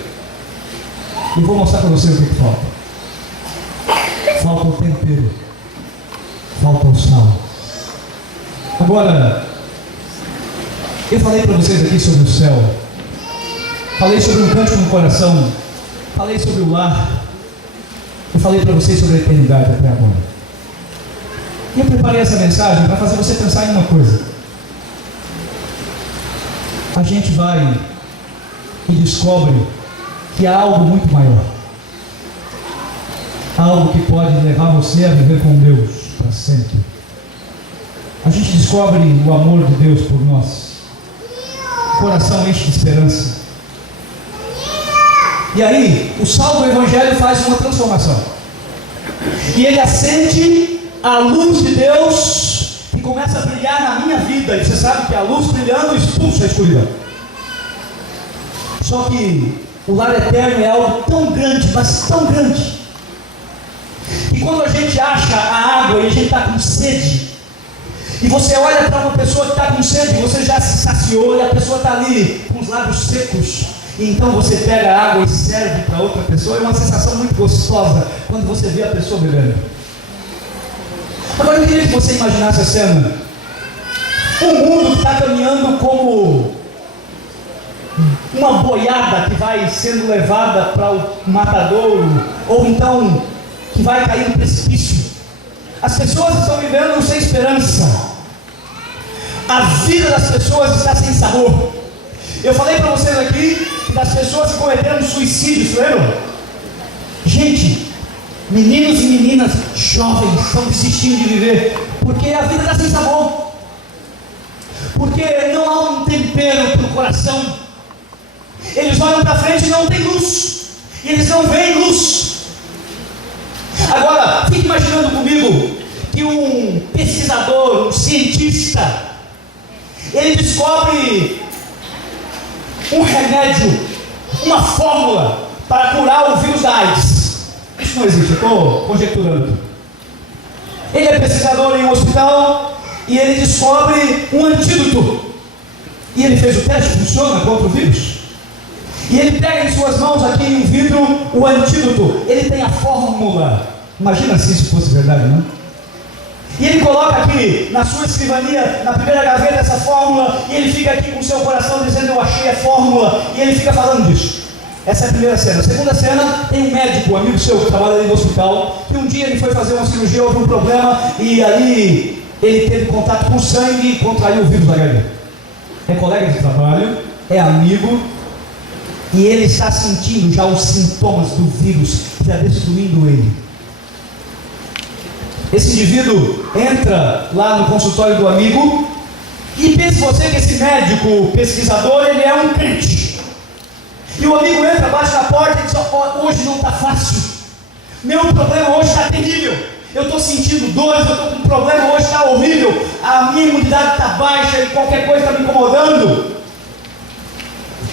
e vou mostrar para você o que falta. Falta o tempero, falta o sal. Agora, eu falei para vocês aqui sobre o céu, falei sobre um cântico no coração, falei sobre o lar, eu falei para vocês sobre a eternidade até agora. E eu preparei essa mensagem para fazer você pensar em uma coisa. A gente vai e descobre que há algo muito maior, algo que pode levar você a viver com Deus para sempre. A gente descobre o amor de Deus por nós, o coração enche de esperança. E aí, o sal do Evangelho faz uma transformação, e ele acende a luz de Deus, que começa a brilhar na minha vida. E você sabe que a luz brilhando expulsa a escuridão. Só que o lar eterno é algo tão grande, mas tão grande, que quando a gente acha a água e a gente está com sede, e você olha para uma pessoa que está com sede, você já se saciou e a pessoa está ali com os lábios secos, e então você pega a água e serve para outra pessoa. É uma sensação muito gostosa quando você vê a pessoa bebendo. Agora eu queria que você imaginasse a cena: um mundo que está caminhando como uma boiada que vai sendo levada para o matadouro, ou então que vai cair no precipício. As pessoas estão vivendo sem esperança, a vida das pessoas está sem sabor. Eu falei para vocês aqui das pessoas que cometeram suicídios, lembram? Gente, meninos e meninas jovens estão desistindo de viver, porque a vida está sem sabor, porque não há um tempero para o coração. Eles olham para frente e não tem luz, e eles não veem luz. Agora, fique imaginando comigo que um pesquisador, um cientista, ele descobre um remédio, uma fórmula para curar o vírus da AIDS. Isso não existe, eu estou conjecturando. Ele é pesquisador em um hospital e ele descobre um antídoto. E ele fez o teste, funciona contra o vírus. E ele pega em suas mãos aqui em um vidro o antídoto. Ele tem a fórmula. Imagina se isso fosse verdade, não? E ele coloca aqui na sua escrivania, na primeira gaveta, essa fórmula, e ele fica aqui com o seu coração dizendo: eu achei a fórmula, e ele fica falando disso. Essa é a primeira cena. A segunda cena, tem um médico, um amigo seu que trabalha ali no hospital, que um dia ele foi fazer uma cirurgia, houve um problema, e ali ele teve contato com o sangue e contraiu o vírus da HIV. É colega de trabalho, é amigo, e ele está sentindo já os sintomas do vírus que está destruindo ele. Esse indivíduo entra lá no consultório do amigo, e pense você que esse médico pesquisador, ele é um crente. E o amigo entra, bate na porta e diz: hoje não está fácil, meu problema hoje está terrível, eu estou sentindo dores, eu estou com um problema hoje, está horrível, a minha imunidade está baixa e qualquer coisa está me incomodando.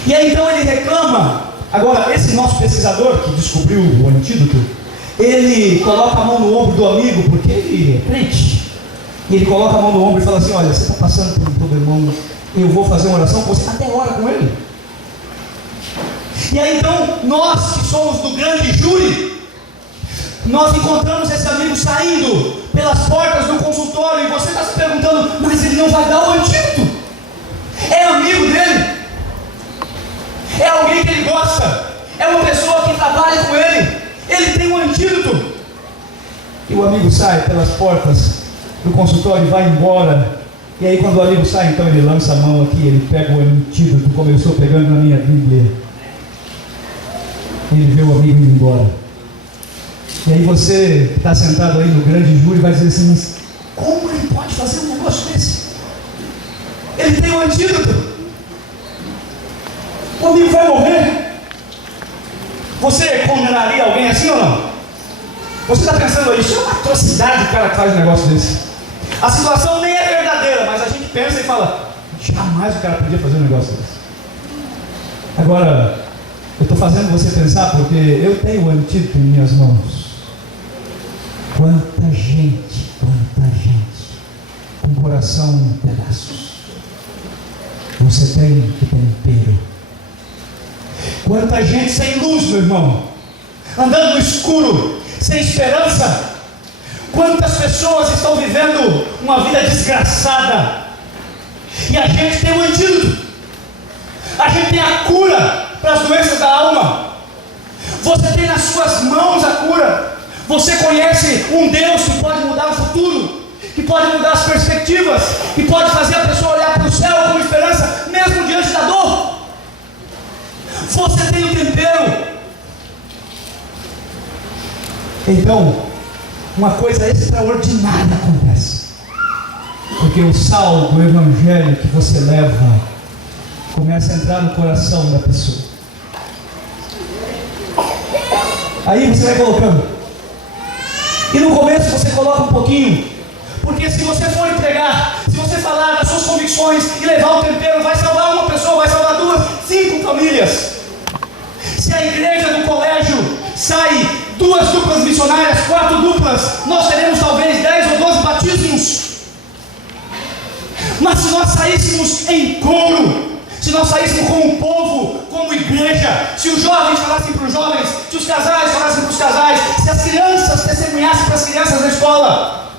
E aí então ele reclama. Agora, esse nosso pesquisador que descobriu o antídoto, ele coloca a mão no ombro do amigo, porque ele é crente, e ele coloca a mão no ombro e fala assim: olha, você está passando por um problemão, eu vou fazer uma oração com você, até ora com ele. E aí então, nós que somos do grande júri, nós encontramos esse amigo saindo pelas portas do consultório, e você está se perguntando: mas ele não vai dar o antídoto? É amigo dele, é alguém que ele gosta, é uma pessoa que trabalha com ele, ele tem um antídoto. E o amigo sai pelas portas do consultório e vai embora. E aí quando o amigo sai, então ele lança a mão aqui, ele pega o antídoto, como eu estou pegando na minha Bíblia. Ele vê o amigo indo embora. E aí você está sentado aí no grande júri e vai dizer assim, mas como ele pode fazer um negócio desse? Ele tem o antídoto. O amigo vai morrer. Você condenaria alguém assim ou não? Você está pensando aí, isso é uma atrocidade o cara que faz um negócio desse. A situação nem é verdadeira, mas a gente pensa e fala, jamais o cara podia fazer um negócio desse. Agora, eu estou fazendo você pensar porque eu tenho o antídoto em minhas mãos. Quanta gente com o coração em pedaços. Você tem o tempero. Quanta gente sem luz, meu irmão, andando no escuro, sem esperança. Quantas pessoas estão vivendo uma vida desgraçada. E a gente tem o antídoto. A gente tem a cura para as doenças da alma. Você tem nas suas mãos a cura. Você conhece um Deus que pode mudar o futuro, que pode mudar as perspectivas, que pode fazer a pessoa olhar para o céu com esperança, mesmo diante da dor. Você tem o tempero. Então, uma coisa extraordinária acontece, porque o sal do Evangelho que você leva começa a entrar no coração da pessoa. Aí você vai colocando, e no começo você coloca um pouquinho, porque se você for entregar, se você falar das suas convicções e levar o tempero, vai salvar uma pessoa, vai salvar 2, 5 famílias. Se a igreja do colégio sai 2 duplas missionárias, 4 duplas, nós teremos talvez 10 ou 12 batismos. Mas se nós saíssemos em coro, se nós saíssemos como um povo, como igreja, se os jovens falassem para os jovens, se os casais falassem para os casais, se as crianças testemunhassem para as crianças da escola,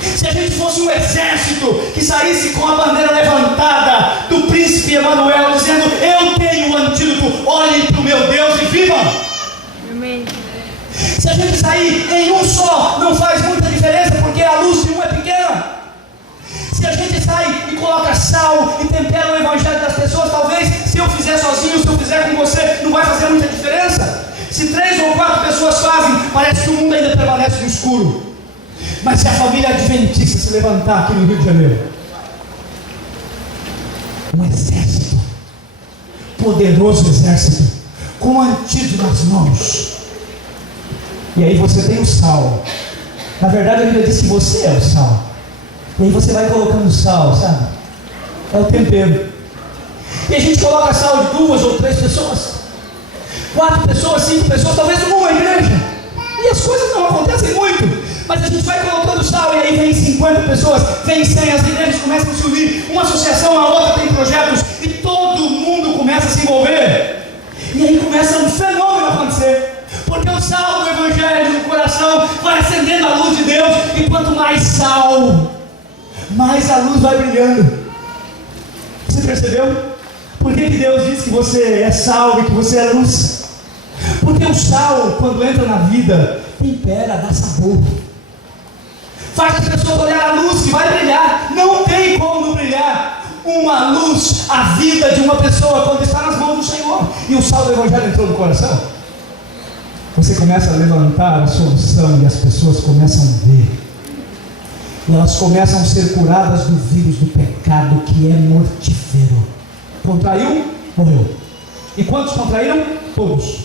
se a gente fosse um exército que saísse com a bandeira levantada do príncipe Emanuel, dizendo, eu tenho o antídoto, olhem para o meu Deus e vivam. Amém. Se a gente sair em um só, não faz muita diferença, porque a luz de um é pequena. Se a gente sai e coloca sal e tempera o evangelho das pessoas, talvez se eu fizer sozinho, se eu fizer com você, não vai fazer muita diferença. Se 3 ou 4 pessoas fazem, parece que o mundo ainda permanece no escuro. Mas se a família adventista se levantar aqui no Rio de Janeiro, um exército, poderoso exército, com o antídoto nas mãos, e aí você tem o sal. Na verdade a Bíblia diz que você é o sal. E aí você vai colocando sal, sabe? É o tempero. E a gente coloca sal de 2 ou 3 pessoas, 4 pessoas, 5 pessoas, talvez numa igreja. E as coisas não acontecem muito. Mas a gente vai colocando sal e aí vem 50 pessoas, vem 100, as igrejas começam a se unir. Uma associação, a outra tem projetos e todo mundo começa a se envolver. E aí começa um fenômeno a acontecer. Porque o sal do Evangelho no coração vai acendendo a luz de Deus. E quanto mais sal, mais a luz vai brilhando. Você percebeu? Por que Deus diz que você é sal e que você é luz? Porque o sal, quando entra na vida, tempera, dá sabor, faz as pessoas olhar a luz que vai brilhar. Não tem como não brilhar uma luz, a vida de uma pessoa, quando está nas mãos do Senhor. E o sal do Evangelho entrou no coração. Você começa a levantar a solução e as pessoas começam a ver. E elas começam a ser curadas do vírus do pecado que é mortífero. Contraiu? Morreu. E quantos contraíram? Todos.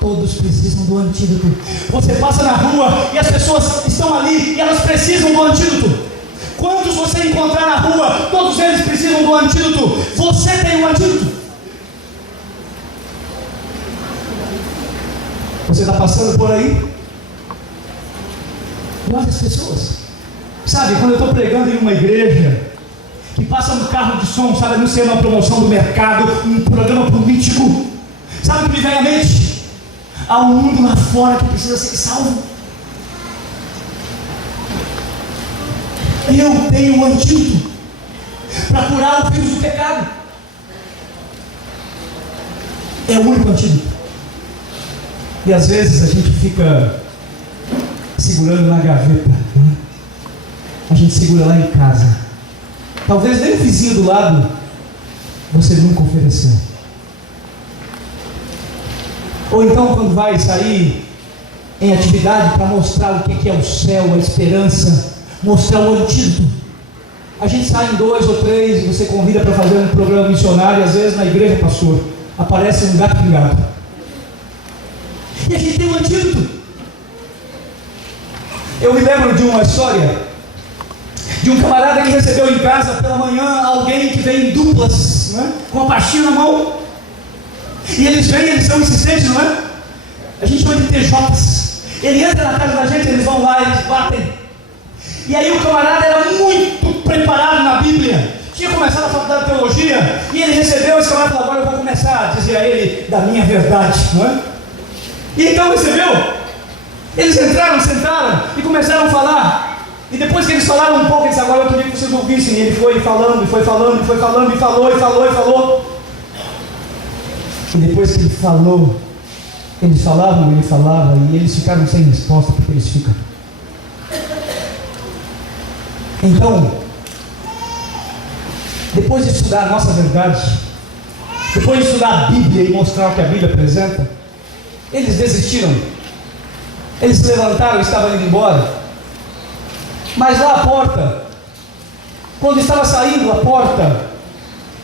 Todos precisam do antídoto. Você passa na rua e as pessoas estão ali e elas precisam do antídoto. Quantos você encontrar na rua, todos eles precisam do antídoto. Você tem o antídoto. Você está passando por aí? E olha as pessoas. Sabe, quando eu estou pregando em uma igreja, que passa no carro de som, sabe, não sei, uma promoção do mercado, um programa político, sabe o que me vem à mente? Há um mundo lá fora que precisa ser salvo. Eu tenho um antídoto para curar o vírus do pecado. É o único antídoto. E às vezes a gente fica segurando na gaveta, né? a gente segura lá em casa. Talvez nem o vizinho do lado você nunca ofereceu. Ou então quando vai sair em atividade para mostrar o que é o céu, a esperança, mostrar o antídoto. A gente sai em 2 ou 3, você convida para fazer um programa missionário, às vezes na igreja, pastor, aparece um gato pingado. E a gente tem um antídoto. Eu me lembro de uma história de um camarada que recebeu em casa pela manhã alguém que vem em duplas, né, com a pastinha na mão. E eles vêm, eles são insistentes, não é? A gente chama de TJs. Ele entra na casa da gente, eles vão lá, eles batem. E aí o camarada era muito preparado na Bíblia, tinha começado a faculdade de teologia, e ele recebeu esse camarada e falou: agora eu vou começar a dizer a ele da minha verdade, não é? E então recebeu. Eles entraram, sentaram e começaram a falar. E depois que eles falaram um pouco, ele disse: agora eu queria que vocês ouvissem. E ele foi falando, e foi falando, e foi falando, e falou, e falou, e falou. E depois que ele falou, eles falavam, ele falava, e eles ficaram sem resposta, porque eles ficam. Então, depois de estudar a nossa verdade, depois de estudar a Bíblia e mostrar o que a Bíblia apresenta, eles desistiram. Eles se levantaram e estavam indo embora. Mas lá à porta, quando estava saindo a porta,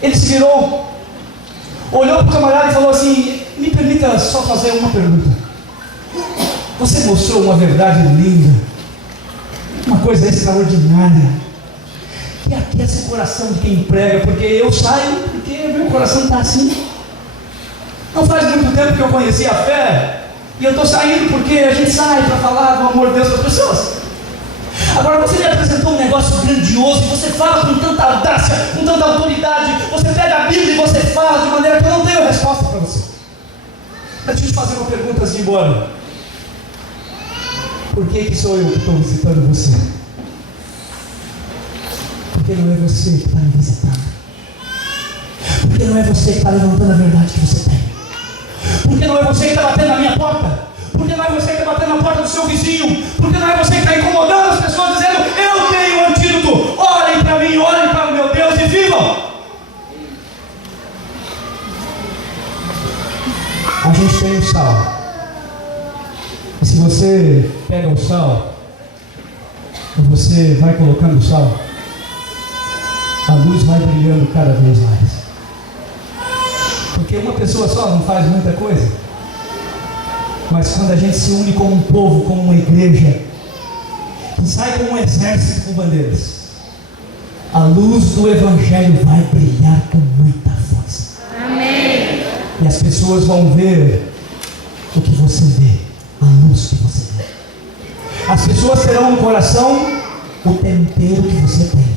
ele se virou, olhou para o camarada e falou assim: me permita só fazer uma pergunta. Você mostrou uma verdade linda, uma coisa extraordinária, que aquece o coração de quem prega, porque eu saio, porque meu coração está assim. Não faz muito tempo que eu conheci a fé, e eu estou saindo porque a gente sai para falar do amor de Deus para as pessoas. Agora você me apresentou um negócio grandioso, e você fala com tanta audácia, com tanta autoridade, você pega a Bíblia e você fala de maneira que eu não tenho resposta para você. Mas deixa eu te fazer uma pergunta antes de ir embora. Por que sou eu que estou visitando você? Porque não é você que está me visitando. Porque não é você que está levantando a verdade que você tem. Porque não é você que está batendo na minha porta. Porque não é você que está batendo na porta do seu vizinho. Porque não é você que está incomodando as pessoas dizendo: eu tenho um antídoto, orem para mim, orem para o meu Deus e vivam. A gente tem o sal. E se você pega o sal e você vai colocando o sal, a luz vai brilhando cada vez mais. Porque uma pessoa só não faz muita coisa. Mas quando a gente se une como um povo, como uma igreja, que sai como um exército com bandeiras, a luz do Evangelho vai brilhar com muita força. Amém. E as pessoas vão ver o que você vê, a luz que você vê. As pessoas terão no coração o tempero que você tem.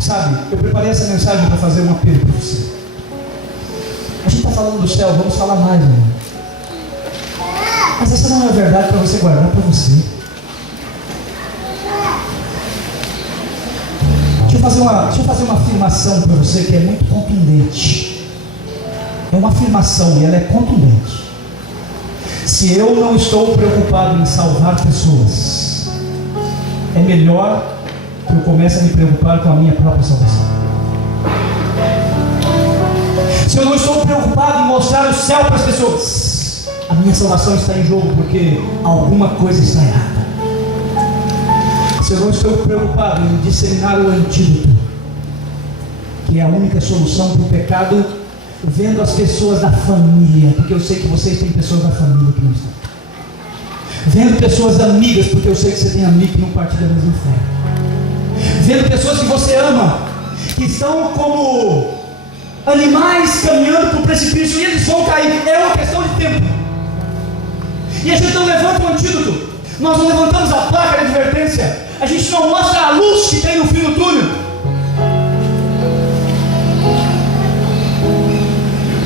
Sabe, eu preparei essa mensagem para fazer um apelo para você. A gente está falando do céu, vamos falar mais, irmão. Mas essa não é a verdade para você guardar para você. Deixa eu fazer uma afirmação para você que é muito contundente. É uma afirmação e ela é contundente. Se eu não estou preocupado em salvar pessoas, é melhor que eu comece a me preocupar com a minha própria salvação. Se eu não estou preocupado em mostrar o céu para as pessoas, a minha salvação está em jogo, porque alguma coisa está errada. Se eu não estou preocupado em disseminar o antídoto, que é a única solução para o pecado, vendo as pessoas da família, porque eu sei que vocês têm pessoas da família que não estão, vendo pessoas amigas, porque eu sei que você tem amigo que não partilha da mesma fé, vendo pessoas que você ama, que estão como animais caminhando para o precipício e eles vão cair, é uma questão de tempo. E a gente não levanta o antídoto, nós não levantamos a placa de advertência, a gente não mostra a luz que tem no fim do túnel.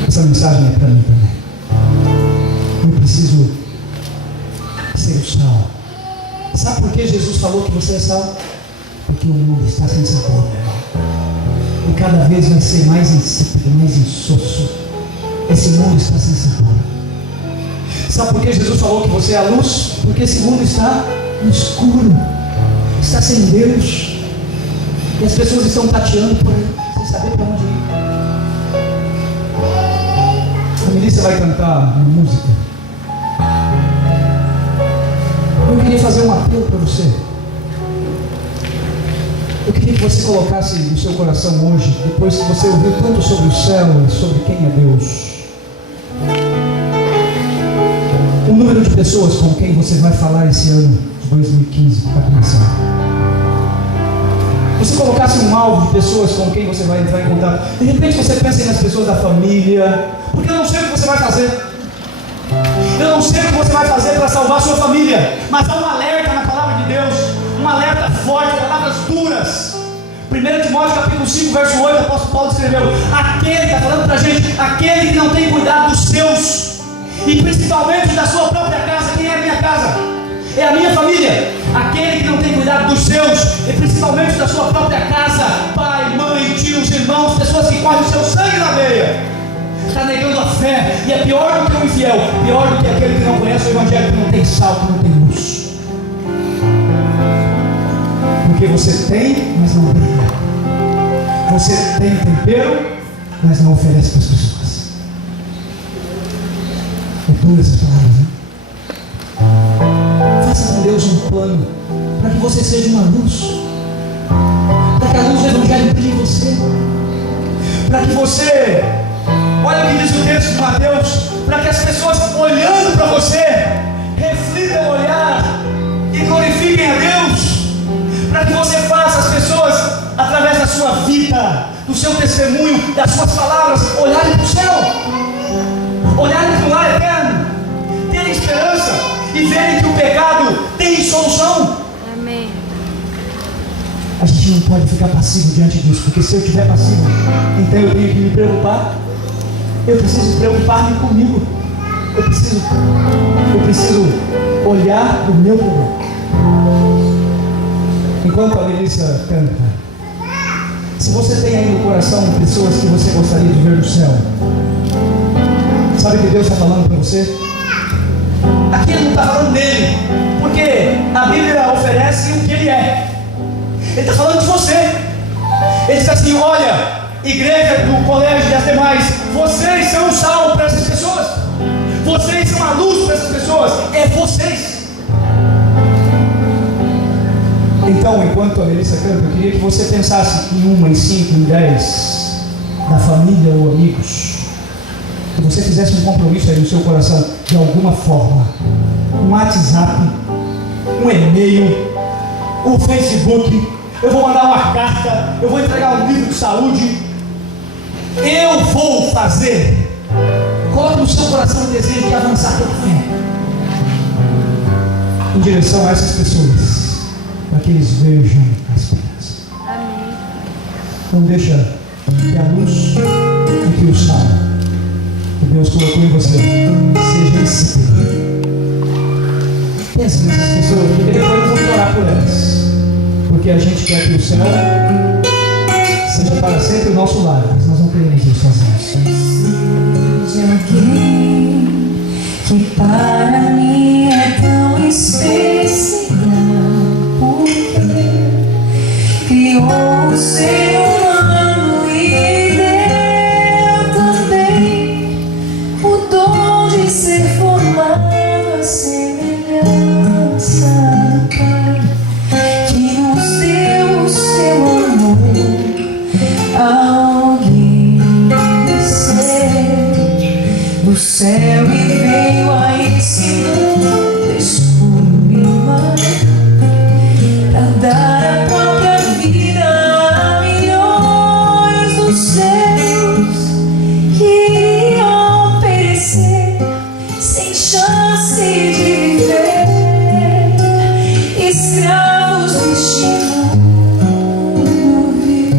Essa mensagem é para mim também. Eu preciso ser o sal. Sabe por que Jesus falou que você é sal? Porque o mundo está sem sabor, meu irmão. E cada vez vai ser mais insípido, mais insosso. Esse mundo está sem sabor. Sabe por que Jesus falou que você é a luz? Porque esse mundo está no escuro, está sem Deus, e as pessoas estão tateando por aí, sem saber para onde ir. A Melissa vai cantar uma música. Eu queria fazer um apelo para você. Eu queria que você colocasse no seu coração hoje, depois que você ouviu tanto sobre o céu e sobre quem é Deus, o número de pessoas com quem você vai falar esse ano de 2015 para começar. Você colocasse um alvo de pessoas com quem você vai entrar em contato. De repente você pensa nas pessoas da família, porque eu não sei o que você vai fazer. Eu não sei o que você vai fazer para salvar a sua família, mas há um alerta na palavra de Deus, um alerta forte, palavras duras. 1 Timóteo capítulo 5, verso 8, o apóstolo Paulo escreveu: aquele, está falando para a gente, aquele que não tem cuidado dos seus, e principalmente da sua própria casa. Quem é a minha casa? É a minha família. Aquele que não tem cuidado dos seus, e principalmente da sua própria casa, pai, mãe, tios, irmãos, pessoas que correm o seu sangue na veia, está negando a fé, e é pior do que o infiel, pior do que aquele que não conhece o Evangelho, que não tem sal, que não tem luz. Porque você tem, mas não brilha. Você tem tempero, mas não oferece para as pessoas. É duras essas palavras, né? Faça com Deus um plano para que você seja uma luz, para que a luz do Evangelho brilhe em você, para que você, olha o que diz o texto de Mateus, para que as pessoas olhando para você reflitam o olhar e glorifiquem a Deus, para que você faça as pessoas, através da sua vida, do seu testemunho, das suas palavras, olharem para o céu, olharem para o lar eterno, terem esperança e verem que o pecado tem solução. Amém. A gente não pode ficar passivo diante disso, porque se eu estiver passivo, então eu tenho que me preocupar. Eu preciso preocupar-me comigo. Eu preciso olhar para o meu problema. Enquanto a Melissa canta, se você tem aí no coração pessoas que você gostaria de ver no céu, sabe o que Deus está falando para você? Aqui Ele não está falando dele, porque a Bíblia oferece o que Ele é. Ele está falando de você. Ele diz assim: olha, igreja do colégio e as demais, vocês são o sal para essas pessoas, vocês são a luz para essas pessoas, é vocês. Então, enquanto a Melissa canta, eu queria que você pensasse em 1, em 5, em 10, da família ou amigos, que você fizesse um compromisso aí no seu coração, de alguma forma, um WhatsApp, um e-mail, um Facebook, eu vou mandar uma carta, eu vou entregar um livro de saúde, eu vou fazer. Coloque no seu coração o desejo de avançar pela fé em direção a essas pessoas, para que eles vejam a esperança. Amém. Não deixa que a luz e que o sal que Deus colocou em você seja insípido. Pense nessas pessoas, porque depois vamos orar por elas, porque a gente quer que o céu seja para sempre o nosso lar, mas nós não queremos ir sozinhos. De alguém que para mim é tão especial, porque criou o ser humano e deu também o dom de ser formado à semelhança do Pai, que nos deu o seu amor. Alguém desceu do céu e veio a esse mundo escuro e mau, para dar a própria vida a milhões dos seus que iriam perecer sem chance de viver, escravos deste mundo vil.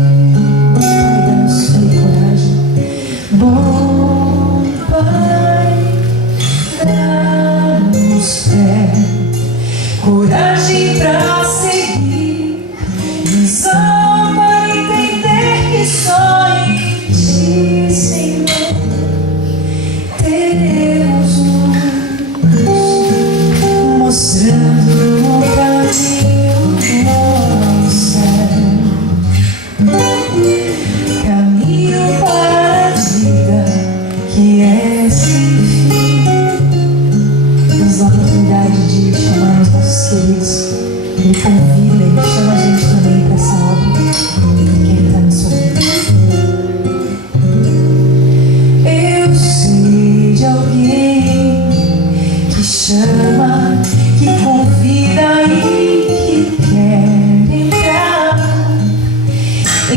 Bom Pai, dá-nos fé, coragem pra seguir, visão para entender que só em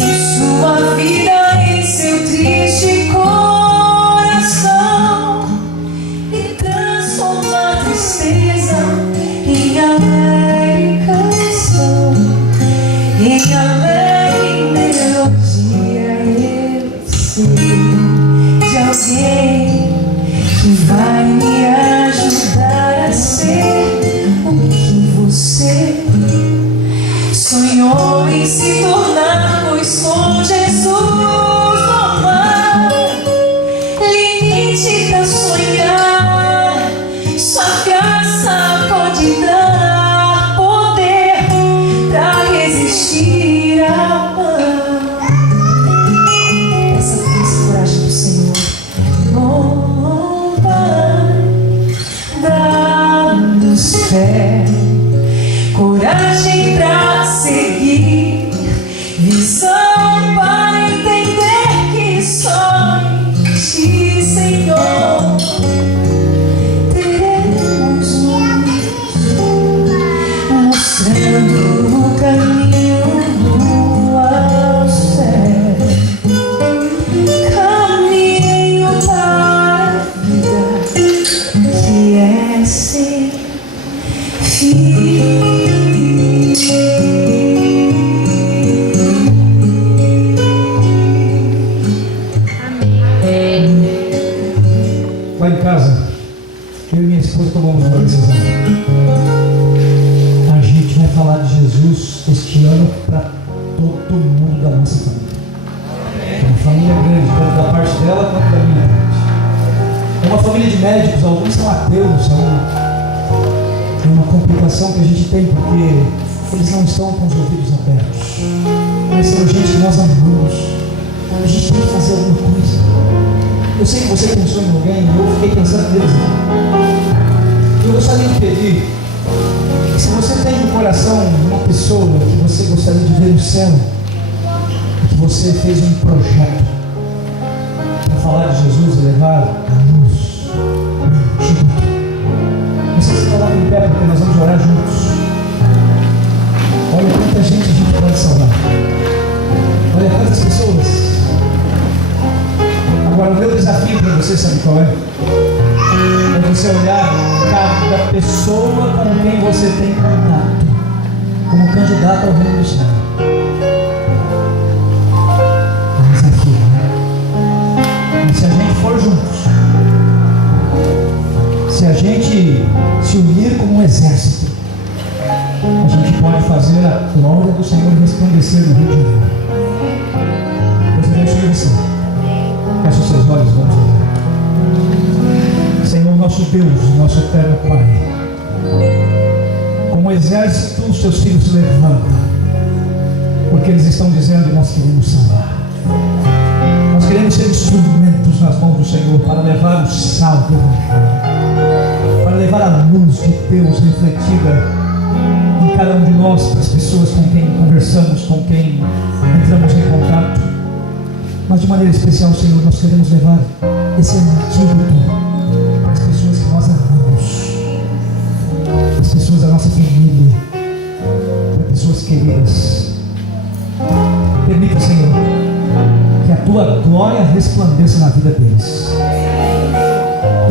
sua vida, em seu triste coração, e transformar a tristeza em alegre canção, em alegre melodia. Eu sei de alguém que vai me ajudar a ser o que você sonhou em se tornar, pois com Jesus não há limite pra sonhar. Sua graça pode dar poder pra resistir a amar. Essa força e coragem do Senhor. Oh, Pai, dá-nos fé, coragem pra seguir, visão para entender que só em Ti, Senhor, teremos luz, mostrando o caminho ao céu, caminho para a vida que é ser filho. Lá em casa, eu e minha esposa tomamos uma decisão. A gente vai falar de Jesus este ano para todo mundo da nossa família. É uma família grande, tanto da parte dela quanto da minha parte. É uma família de médicos, alguns são ateus, é uma complicação que a gente tem porque eles não estão com os ouvidos abertos. Mas são gente que nós amamos. A gente tem que fazer alguma coisa. Eu sei que você pensou em alguém, e eu fiquei pensando neles. Eu gostaria de pedir que, se você tem no coração uma pessoa que você gostaria de ver no céu, que você fez um projeto para falar de Jesus e levar a luz junto. Você se coloca em pé porque nós vamos orar juntos. Olha quanta gente a gente pode salvar. Olha quantas pessoas. Agora, o meu desafio para você, sabe qual é? É você olhar cada pessoa com quem você tem contato como candidato ao reino do céu. É um desafio, né? E se a gente for juntos, se a gente se unir como um exército, a gente pode fazer a glória do Senhor resplandecer no Rio de Janeiro. Deus abençoe você. Feche os seus olhos, vamos orar. Senhor, nosso Deus, nosso eterno Pai, como exército, os teus filhos se levantam, porque eles estão dizendo: nós queremos salvar, nós queremos ser instrumentos nas mãos do Senhor para levar o sal do Evangelho, para levar a luz de Deus refletida em cada um de nós, para as pessoas com quem conversamos, com quem entramos em contato. Mas de maneira especial, Senhor, nós queremos levar esse antídoto para as pessoas que nós amamos, para as pessoas da nossa família, para pessoas queridas. Permita, Senhor, que a Tua glória resplandeça na vida deles,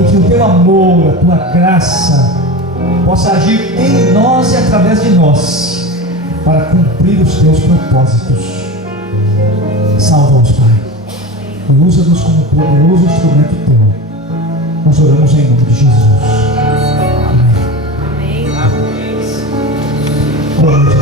e que o Teu amor, a Tua graça possa agir em nós e através de nós para cumprir os Teus propósitos. Salva-os, Pai, e usa-nos como poderoso instrumento Teu. Nós oramos em nome de Jesus. Amém. Amém.